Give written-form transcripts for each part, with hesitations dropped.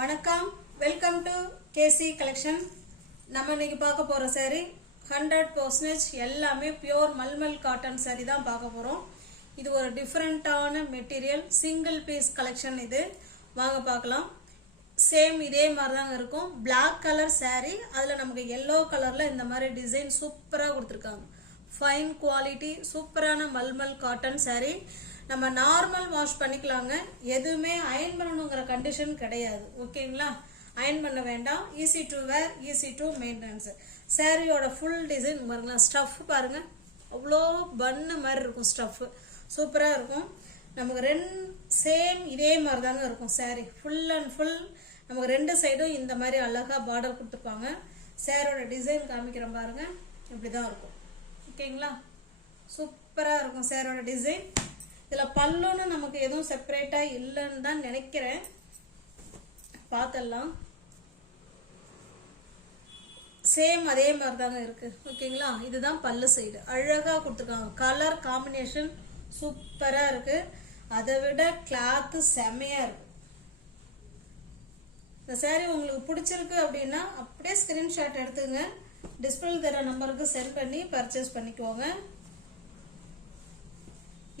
வணக்கம், welcome to KC collection. நம்ம இன்னைக்கு பார்க்க போற saree 100% எல்லாமே பியூர் மல்மல் காட்டன் saree தான் பார்க்க போறோம். இது ஒரு டிஃபரெண்டான மெட்டீரியல், சிங்கிள் பீஸ் கலெக்ஷன். இது வாங்க பார்க்கலாம். சேம் இதே மாதிரி தான் இருக்கும். Black கலர் saree, அதுல நமக்கு yellow கலர்ல இந்த மாதிரி டிசைன் சூப்பரா கொடுத்துருக்காங்க. ஃபைன் குவாலிட்டி, சூப்பரான மல்மல் காட்டன் saree. நம்ம நார்மல் வாஷ் பண்ணிக்கலாங்க, எதுவுமே அயன் பண்ணணுங்கிற கண்டிஷன் கிடையாது. ஓகேங்களா, அயன் பண்ண வேண்டாம். Easy to wear, easy to maintenance. சாரியோட ஃபுல் டிசைன் பாருங்களா, ஸ்டஃப் பாருங்க, அவ்வளோ பன்னு மாதிரி இருக்கும். ஸ்டஃப் சூப்பராக இருக்கும். நமக்கு சேம் இதே மாதிரி தாங்க இருக்கும் சாரி ஃபுல் அண்ட் ஃபுல். நமக்கு ரெண்டு சைடும் இந்த மாதிரி அழகா பார்டர் கொடுத்துருப்பாங்க. சாரியோட டிசைன் காமிக்கிறேன் பாருங்க, இப்படி தான் இருக்கும். ஓகேங்களா, சூப்பராக இருக்கும் சாரியோட டிசைன். இதில் பல்லுன்னு நமக்கு எதுவும் செப்பரேட்டாக இல்லைன்னு தான் நினைக்கிறேன். பார்த்தலாம், சேம் அதே மாதிரி தாங்க இருக்கு. ஓகேங்களா, இதுதான் பல்லு சைடு, அழகாக கொடுத்துருக்காங்க. கலர் காம்பினேஷன் சூப்பராக இருக்கு. அதை விட கிளாத்து செமையாக இருக்கு. இந்த சாரீ உங்களுக்கு பிடிச்சிருக்கு அப்படின்னா அப்படியே ஸ்கிரீன்ஷாட் எடுத்துங்க, டிஸ்பிளே தர நம்பருக்கு சென்ட் பண்ணி பர்ச்சேஸ் பண்ணிக்கோங்க.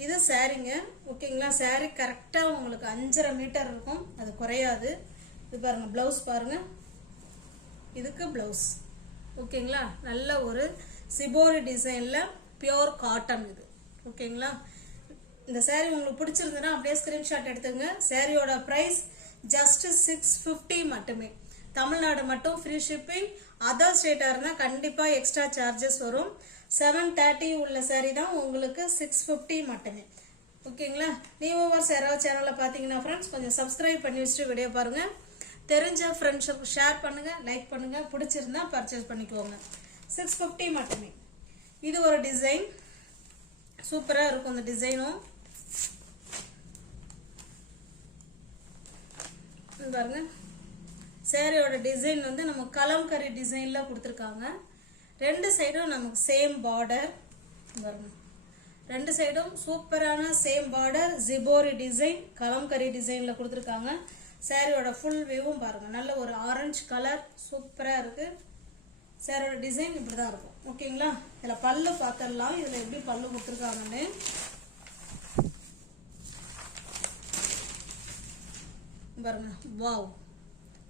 இது சாரீங்க. ஓகேங்களா, சாரீ கரெக்டாக உங்களுக்கு 5.5 மீட்டர் இருக்கும், அது குறையாது. இது பாருங்க, பிளவுஸ் பாருங்க, இதுக்கு பிளவுஸ். ஓகேங்களா, நல்ல ஒரு சிபோரி டிசைன்ல பியோர் காட்டன் இது. ஓகேங்களா, இந்த சாரீ உங்களுக்கு பிடிச்சிருந்ததுன்னா அப்படியே ஸ்கிரீன்ஷாட் எடுத்துங்க. சாரியோட பிரைஸ் ஜஸ்ட் 650 மட்டுமே. தமிழ்நாடு மட்டும் ஃப்ரீ ஷிப்பிங். அதர் ஸ்டேட்டாக இருந்தால் கண்டிப்பாக எக்ஸ்ட்ரா சார்ஜஸ் வரும். 730 உள்ள சாரி தான் உங்களுக்கு 650 மட்டுமே. ஓகேங்களா, நியூவர்ஸ் யாராவது சேனலில் பார்த்தீங்கன்னா ஃப்ரெண்ட்ஸ் கொஞ்சம் சப்ஸ்கிரைப் பண்ணி வச்சுட்டு வீடியோ பாருங்கள். தெரிஞ்ச ஃப்ரெண்ட்ஸுக்கு ஷேர் பண்ணுங்கள், லைக் பண்ணுங்கள், பிடிச்சிருந்தா பர்ச்சேஸ் பண்ணிக்கோங்க. 650 மட்டுமே. இது ஒரு டிசைன் சூப்பராக இருக்கும். இந்த டிசைனும் பாருங்க, சாரியோட டிசைன் வந்து நம்ம கலம்கரி டிசைனில் கொடுத்துருக்காங்க. ரெண்டு சைடும் நமக்கு சேம் பார்டர் பாருங்க, ரெண்டு சைடும் சூப்பரான சேம் பார்டர், ஜிபோரி டிசைன், கலம்கரி டிசைன்ல கொடுத்துருக்காங்க. சாரியோட ஃபுல் வியூவும் பாருங்க, நல்ல ஒரு ஆரஞ்சு கலர் சூப்பரா இருக்கு. சாரியோட டிசைன் இப்படிதான் இருக்கும். ஓகேங்களா, இதுல பல்லு பார்த்துடலாம், இதுல எப்படி பல்லு கொடுத்துருக்காங்கன்னு. பாருங்க, வாவ்,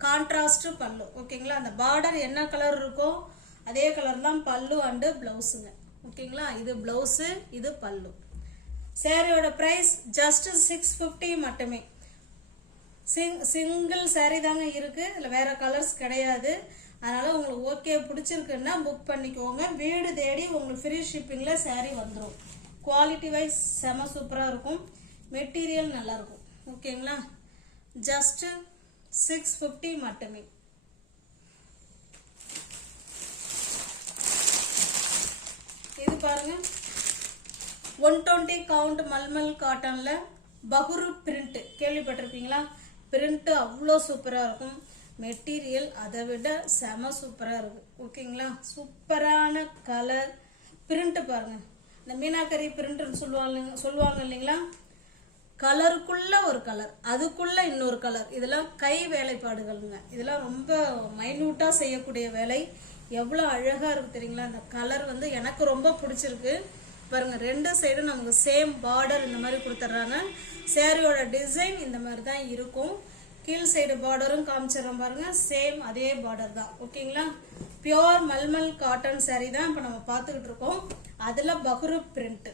கான்ட்ராஸ்ட் பல்லு. ஓகேங்களா, அந்த பார்டர் என்ன கலர் இருக்கோ அதே கலர் தான் பல்லு அண்டு பிளவுஸுங்க. ஓகேங்களா, இது பிளவுஸு, இது பல்லு. சாரியோட பிரைஸ் ஜஸ்ட் 650 மட்டுமே. சிங்கிள் சாரி தாங்க இருக்கு, இதுல வேற கலர்ஸ் கிடையாது. அதனால உங்களுக்கு ஓகே பிடிச்சிருக்குன்னா புக் பண்ணிக்கோங்க. வீடு தேடி உங்களுக்கு ஃப்ரீ ஷிப்பிங்ல சாரி வந்துடும். குவாலிட்டி வைஸ் செம சூப்பரா இருக்கும், மெட்டீரியல் நல்லா இருக்கும். ஓகேங்களா, ஜஸ்ட் 650 மட்டுமே. இது பாருங்க, 120 கவுண்ட் மல்மல் காட்டன்ல பகுரு பிரிண்ட் கேள்விப்பட்டிருப்பீங்களா? பிரிண்ட் அவ்வளோ சூப்பரா இருக்கும். மெட்டீரியல் அதை விட செம சூப்பரா இருக்கு. ஓகேங்களா, சூப்பரான கலர் பிரிண்ட் பாருங்க. இந்த மீனாக்கரி பிரிண்ட் சொல்லுவாங்க இல்லைங்களா? கலருக்குள்ள ஒரு கலர், அதுக்குள்ள இன்னொரு கலர். இதெல்லாம் கை வேலைப்பாடுகள்ங்க. இதெல்லாம் ரொம்ப மைன்யூட்டா செய்யக்கூடிய வேலை. எவ்வளோ அழகா இருக்கு தெரியுங்களா? அந்த கலர் வந்து எனக்கு ரொம்ப பிடிச்சிருக்கு. பாருங்க, ரெண்டு சைடும் நமக்கு சேம் பார்டர் இந்த மாதிரி கொடுத்துட்றாங்க. சாரியோட டிசைன் இந்த மாதிரி தான் இருக்கும். கீழ் சைடு பார்டரும் காமிச்சிடறோம் பாருங்க, சேம் அதே பார்டர் தான். ஓகேங்களா, பியோர் மல்மல் காட்டன் சாரி தான் இப்போ நம்ம பார்த்துக்கிட்டு இருக்கோம். அதுல பகுரு பிரிண்ட்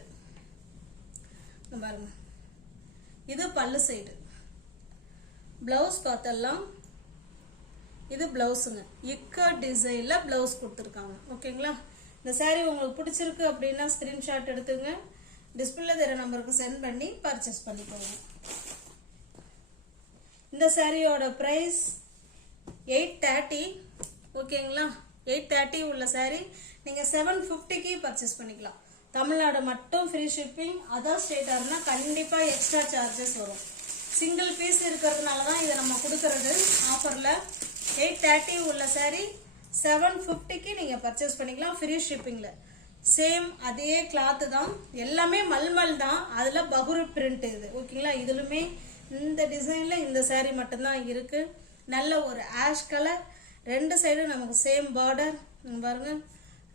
பாருங்க. இது பல்லு சைடு. பிளவுஸ் பார்த்தெல்லாம், இது பிளவுஸுங்க. இக்க டிசைன்ல பிளவுஸ் கொடுத்துருக்காங்க. ஓகேங்களா, இந்த சாரீ உங்களுக்கு பிடிச்சிருக்கு அப்படின்னா ஸ்கிரீன்ஷாட் எடுத்துங்க, டிஸ்பிளே தர நம்பருக்கு சென்ட் பண்ணி பர்ச்சேஸ் பண்ணிக்கோங்க. இந்த சாரியோட பிரைஸ் 830. ஓகேங்களா, 830 உள்ள சாரீ நீங்க 750க்கு பர்ச்சேஸ் பண்ணிக்கலாம். தமிழ்நாடு மட்டும் ஃப்ரீ ஷிப்பிங். அதர் ஸ்டேட்டா இருந்தா கண்டிப்பா எக்ஸ்ட்ரா சார்ஜஸ் வரும். சிங்கிள் பீஸ் இருக்கிறதுனால தான் இதை நம்ம கொடுக்கறது ஆஃபர்ல. 830 உள்ள சாரி 750க்கு நீங்க பர்ச்சேஸ் பண்ணிக்கலாம் ஃப்ரீ ஷிப்பிங்ல. சேம் அதே கிளாத் தான், எல்லாமே மல்மல் தான். அதுல பகுரு பிரிண்ட் இது. ஓகேங்களா, இதுலுமே இந்த டிசைன்ல இந்த சாரி மட்டும்தான் இருக்கு. நல்ல ஒரு ஆஷ் கலர், ரெண்டு சைடும் நமக்கு சேம் பார்டர் பாருங்க,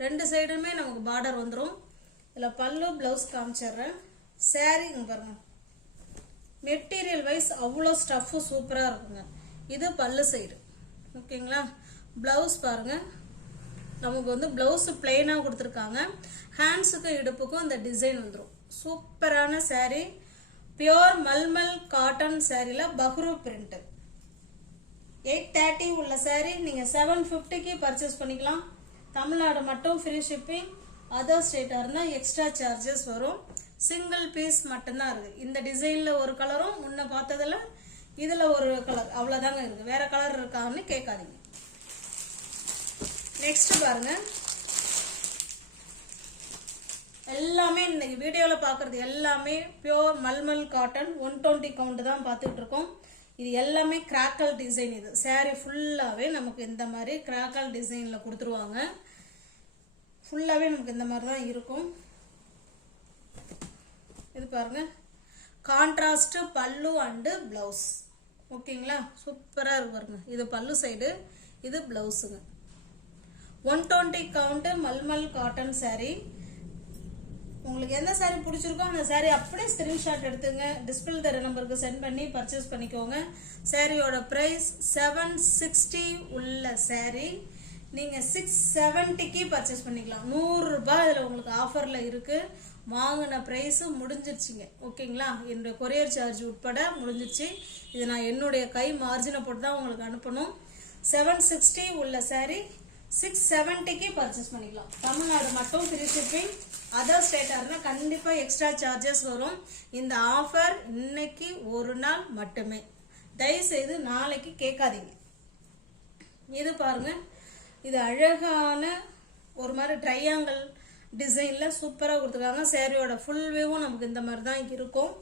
ரெண்டு சைடுமே நமக்கு பார்டர் வந்துடும். இதில் பல்லு ப்ளவுஸ் காமிச்சிடுறேன். சாரீ பாருங்க, மெட்டீரியல் வைஸ் அவ்வளோ ஸ்டஃப்பு சூப்பராக இருக்குங்க. இது பல்லு சைடு. ஓகேங்களா, ப்ளவுஸ் பாருங்க, நமக்கு வந்து ப்ளவுஸ் பிளெயினாக கொடுத்துருக்காங்க. ஹேண்ட்ஸுக்கும் இடுப்புக்கும் இந்த டிசைன் வந்துடும். சூப்பரான சாரீ, பியோர் மல்மல் காட்டன் சாரியில் பஹ்ரு பிரிண்ட். 830 உள்ள சாரீ நீங்கள் 750க்கு பர்ச்சேஸ் பண்ணிக்கலாம். தமிழ்நாடு மட்டும் ஃப்ரீ ஷிப்பிங். அதர் ஸ்டேட்டாக இருந்தால் எக்ஸ்ட்ரா சார்ஜஸ் வரும். சிங்கிள் பீஸ் மட்டும்தான் இருக்குது. இந்த டிசைனில் ஒரு கலரும், முன்ன பார்த்ததில் இதில் ஒரு கலர், அவ்வளோதாங்க இருக்குது. வேறு கலர் இருக்கான்னு கேட்காதீங்க. நெக்ஸ்ட் பாருங்க, எல்லாமே இன்னைக்கு வீடியோவில் பார்க்குறது எல்லாமே பியோர் மல்மல் காட்டன் 120 கவுண்ட் தான் பார்த்துட்டு இருக்கோம். இது எல்லாமே கிராக்கல் டிசைன். இது சாரீ ஃபுல்லாகவே நமக்கு இந்த மாதிரி கிராக்கல் டிசைனில் கொடுத்துருவாங்க. ஃபுல்லாகவே நமக்கு இந்த மாதிரி தான் இருக்கும். இது பாருங்க, கான்ட்ராஸ்ட் பல்லு அண்டு ப்ளவுஸ். ஓகேங்களா, சூப்பராக இருக்கு பாருங்க. இது பல்லு சைடு, இது ப்ளவுஸுங்க. 120 கவுண்ட் மல்மல் காட்டன் சாரீ. உங்களுக்கு எந்த சாரீ பிடிச்சிருக்கோ அந்த சாரீ அப்படியே ஸ்கிரீன்ஷாட் எடுத்துங்க, டிஸ்பிளே தர நம்பருக்கு சென்ட் பண்ணி பர்ச்சேஸ் பண்ணிக்கோங்க. சாரியோட ப்ரைஸ் 760 உள்ள சாரீ நீங்கள் 670க்கு பர்ச்சேஸ் பண்ணிக்கலாம். 100 ரூபாய் இதில் உங்களுக்கு ஆஃபரில் இருக்குது. வாங்கின ப்ரைஸு முடிஞ்சிருச்சுங்க. ஓகேங்களா, என்னுடைய கொரியர் சார்ஜ் உட்பட முடிஞ்சிருச்சு. இது நான் என்னுடைய கை மார்ஜினை போட்டு தான் உங்களுக்கு அனுப்பணும். 760 உள்ள சாரீ 670க்கு பர்ச்சேஸ் பண்ணிக்கலாம். தமிழ்நாடு மட்டும் ஃப்ரீ ஷிப்பிங். அதர் ஸ்டேட்டாக இருந்தால் கண்டிப்பாக எக்ஸ்ட்ரா சார்ஜஸ் வரும். இந்த ஆஃபர் இன்னைக்கு ஒரு நாள் மட்டுமே, தயவுசெய்து நாளைக்கு கேட்காதீங்க. இது பாருங்க, இது அழகான ஒரு மாதிரி ட்ரையாங்கிள் டிசைனில் சூப்பராக கொடுத்துருக்காங்க. சாரியோட ஃபுல் வியூவும் நமக்கு இந்த மாதிரி தான் இருக்கும்.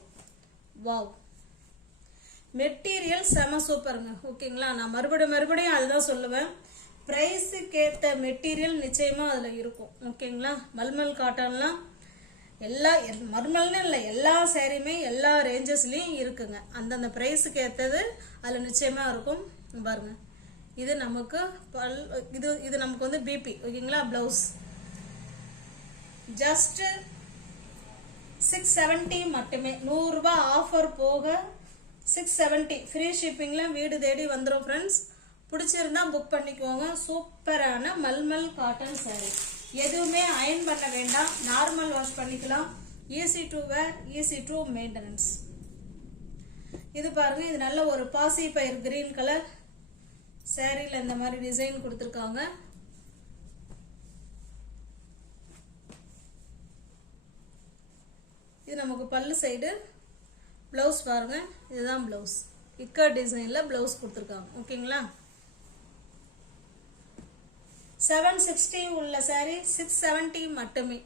வாவ், மெட்டீரியல் செம சூப்பருங்க. ஓகேங்களா, நான் மறுபடியும் அதுதான் சொல்லுவேன். ப்ரைஸுக்கு ஏற்ற மெட்டீரியல் நிச்சயமாக அதில் இருக்கும். ஓகேங்களா, மல்மல் காட்டன்லாம் எல்லா மல்மல்னு இல்லை, எல்லா சாரியுமே எல்லா ரேஞ்சஸ்லேயும் இருக்குங்க. அந்தந்த ப்ரைஸுக்கு ஏற்றது அதில் நிச்சயமாக இருக்கும். பாருங்க, இது நமக்கு இது நமக்கு வந்து பிபி. ஓகேங்களா, ப்ளவுஸ் ஜஸ்ட் 670 மட்டுமே. 100 ரூபாய் ஆஃபர் போக 670 ஃப்ரீ ஷிப்பிங்கில் வீடு தேடி வந்துடும் ஃப்ரெண்ட்ஸ். பிடிச்சிருந்தா புக் பண்ணிக்கோங்க. சூப்பரான மல்மல் காட்டன் சாரீ. எதுவுமே அயன் பண்ண வேண்டாம், நார்மல் வாஷ் பண்ணிக்கலாம். Easy to wear, easy to maintenance. இது பாருங்க, இது நல்ல ஒரு பாசி பயிர் கிரீன் கலர் சாரீல இந்த மாதிரி டிசைன் கொடுத்துருக்காங்க. இது நமக்கு பல்லு சைடு. ப்ளவுஸ் பாருங்க, இதுதான் ப்ளவுஸ். இக்கர் டிசைன்ல ப்ளவுஸ் கொடுத்துருக்காங்க. ஓகேங்களா, 760 உள்ள சாரீ 670 மட்டுமே.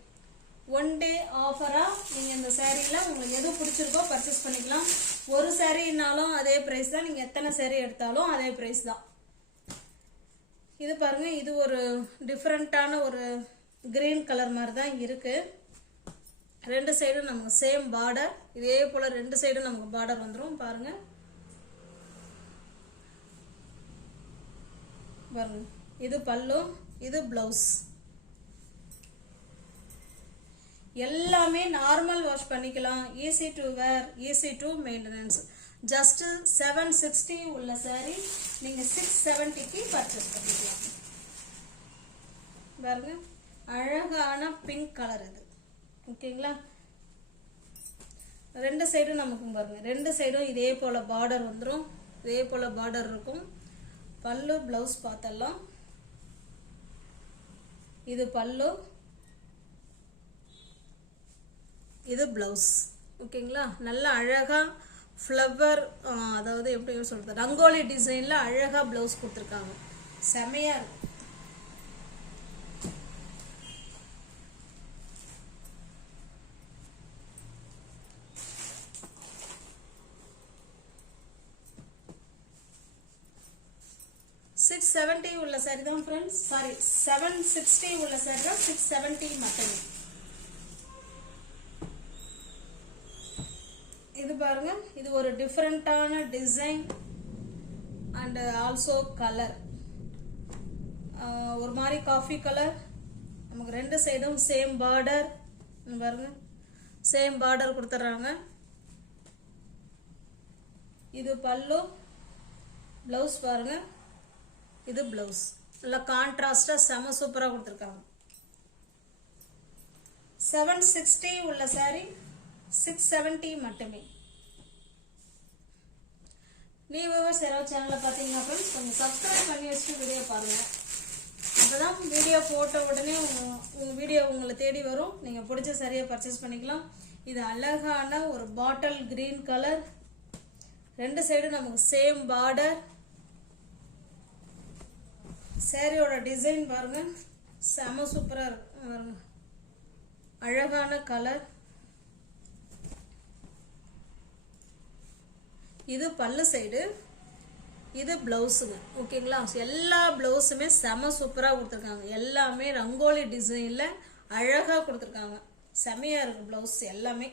ஒன் டே ஆஃபராக நீங்கள் இந்த சாரியில் உங்களுக்கு எது பிடிச்சிருக்கோ பர்ச்சேஸ் பண்ணிக்கலாம். ஒரு சாரீனாலும் அதே ப்ரைஸ் தான், நீங்கள் எத்தனை சாரீ எடுத்தாலும் அதே ப்ரைஸ் தான். இது பாருங்க, இது ஒரு டிஃப்ரெண்ட்டான ஒரு கிரீன் கலர் மாதிரி தான் இருக்குது. ரெண்டு சைடும் நமக்கு சேம் பார்டர். இதே போல் ரெண்டு சைடும் நமக்கு பார்டர் வந்துடும். பாருங்க பாருங்க, இது பல்லு, இது ப்ளவுஸ். எல்லாமே நார்மல் வாஷ் பண்ணிக்கலாம். Easy to wear, easy to maintenance. Just 760 உள்ள சாரீ நீங்கள் 670க்கு பர்ச்சேஸ் பண்ணிக்கலாம். பாருங்க, அழகான பிங்க் கலர் இது. ஓகேங்களா, ரெண்டு சைடும் நமக்கு பாருங்க, ரெண்டு சைடும் இதே போல பார்டர் வந்துடும். இதே போல பார்டர் இருக்கும். பல்லு ப்ளவுஸ் பார்த்தலாம். இது பல்லு, இது ப்ளவுஸ். ஓகேங்களா, நல்லா அழகா ஃப்ளவர், அதாவது எப்படி சொல்றது, ரங்கோலி டிசைன்ல அழகா ப்ளவுஸ் கொடுத்துருக்காங்க. செமையா இருக்கு. $670 உள்ள சாரி தான் ஃப்ரெண்ட்ஸ். சாரி, 760 உள்ள சாரி தான் 670 மட்டுமே. இது பாருங்க, இது ஒரு டிஃபரெண்டான டிசைன் அண்ட் ஆல்சோ கலர் ஒரு மாதிரி காஃபி கலர். நமக்கு ரெண்டு சைடும் சேம் பார்டர் பாருங்க, சேம் பார்டர் கொடுத்துட்றாங்க. இது பல்லு, பிளவுஸ் பாருங்க, இது பிளவுஸ். நல்லா கான்ட்ராஸ்டா செம சூப்பரா கொடுத்துருக்காங்க. 760 உள்ள சாரி 670 மட்டுமே. நீ வியூவர்ஸ் யாராவது சேனலை பார்த்தீங்கன்னா ஃப்ரெண்ட்ஸ் கொஞ்சம் சப்ஸ்கிரைப் பண்ணி வச்சுட்டு வீடியோ பாருங்க. அப்போதான் வீடியோ போட்ட உடனே உங்கள் வீடியோ உங்களை தேடி வரும். நீங்கள் பிடிச்ச சரியாக பர்ச்சேஸ் பண்ணிக்கலாம். இது அழகான ஒரு பாட்டில் கிரீன் கலர். ரெண்டு சைடும் நமக்கு சேம் பார்டர். சாரியோட டிசைன் பாருங்க, செம சூப்பராக இருக்கும் பாருங்க, அழகான கலர். இது பல்லு சைடு, இது பிளவுஸுங்க. ஓகேங்களா? எல்லா பிளவுஸுமே செம சூப்பராக கொடுத்துருக்காங்க. எல்லாமே ரங்கோலி டிசைனில் அழகாக கொடுத்துருக்காங்க. செமையாக இருக்கு பிளவுஸ் எல்லாமே.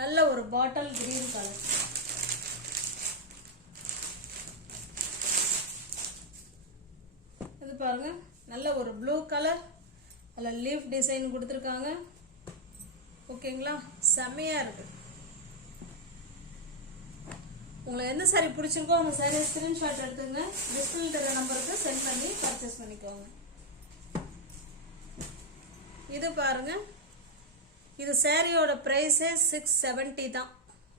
நல்ல ஒரு பாட்டில் கிரீன் கலர். இது பாருங்க, நல்ல ஒரு ப்ளூ கலர். அதில் லீஃப் டிசைன் கொடுத்துருக்காங்க. ஓகேங்களா? செமையா இருக்கு. உங்களுக்கு எந்த சாரி பிடிச்சிருக்கோ அந்த சாரி ஸ்கிரீன்ஷாட் எடுத்துங்க, டிஸ்பிளே தர நம்பருக்கு சென்ட் பண்ணி பர்ச்சேஸ் பண்ணிக்கோங்க. இது பாருங்க, இது சாரியோட பிரைஸே 670 தான்.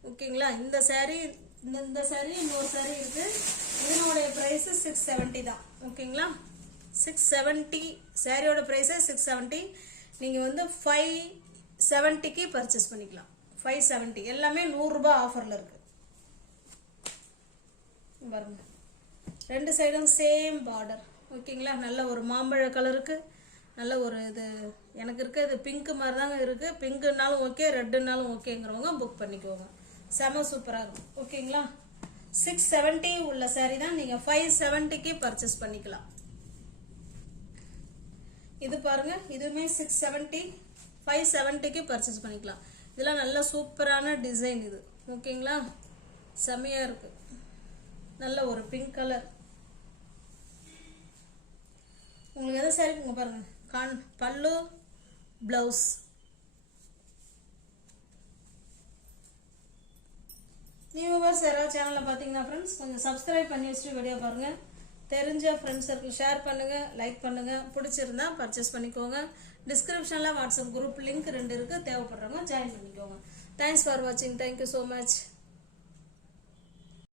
ஓகேங்களா? இந்த சாரி இன்னொரு சாரி இருக்கு, இதனுடைய பிரைஸ் 670 தான். ஓகேங்களா? 670 சாரியோட பிரைஸ் 670. நீங்க வந்து 570க்கு பர்ச்சேஸ் பண்ணிக்கலாம். 570 எல்லாமே 100 ரூபாய் ஆஃபர்ல இருக்கு. பாருங்க, ரெண்டு சைடும் சேம் பார்டர். ஓகேங்களா? நல்ல ஒரு மாம்பழ கலருக்கு நல்ல ஒரு இது எனக்கு இருக்கு. இது பிங்க் மாதிரி தாங்க இருக்கு. பிங்க்னாலும் ஓகே, ரெட்டுனாலும் ஓகேங்கிறவங்க புக் பண்ணிக்கோங்க. செம சூப்பரா இருக்கும். ஓகேங்களா? 670 உள்ள சாரி தான் நீங்க 570க்கு பர்ச்சேஸ் பண்ணிக்கலாம். இது பாருங்க, இதுவுமே 670, 570க்கு பர்ச்சேஸ் பண்ணிக்கலாம். இதெல்லாம் நல்ல சூப்பரான டிசைன் இது. ஓகேங்களா? செமையா இருக்கு. நல்ல ஒரு பிங்க் கலர். உங்களுக்கு எது சாரி பாருங்க, பல்லு பிளவுஸ். நியூவர்ஸ் யாராவது சேனலை பார்த்தீங்கன்னா ஃப்ரெண்ட்ஸ் கொஞ்சம் சப்ஸ்கிரைப் பண்ணி வச்சுட்டு வீடியோ பாருங்க. தெரிஞ்ச ஃப்ரெண்ட்ஸ் சர்க்கிள் ஷேர் பண்ணுங்க, லைக் பண்ணுங்க. பிடிச்சிருந்தா பர்ச்சேஸ் பண்ணிக்கோங்க. டிஸ்கிரிப்ஷனில் வாட்ஸ்அப் குரூப் லிங்க் 2 இருக்கு, தேவைப்படுறவங்க ஜாயின் பண்ணிக்கோங்க. தேங்க்ஸ் ஃபார் வாட்சிங். Thank you so much.